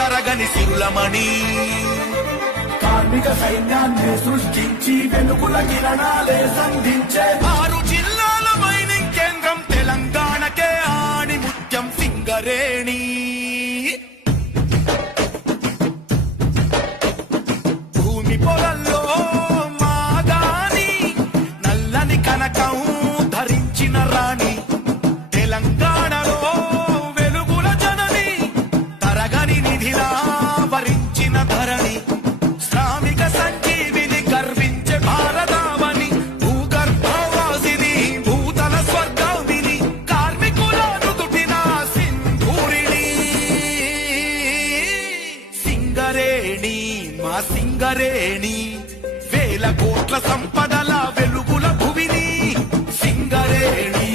తరగని సిరులమణి కార్మిక సైన్యాన్ని సృష్టించి వెలుగుల కిరణాలే సంధించే 6 జిల్లాల మైనింగ్ కేంద్రం తెలంగాణకే ఆణి ముత్యం సింగరేణి భూమి పొలంలో మాగాని నల్లని కనకం ధరించిన రాణి తెలంగాణలో వెలుగుల జనని తరగని నిధిలా వరించిన ధరణి శ్రామిక సంజీవిని గర్వించే భారతావని భూగర్భవాసిని భూతల స్వర్గామిని కార్మికుల నుదుటిన సింధూరిణి సింగరేణి మా సింగరేణి వేల కోట్ల సంపదల వెలుగుల భువిని సింగరేణి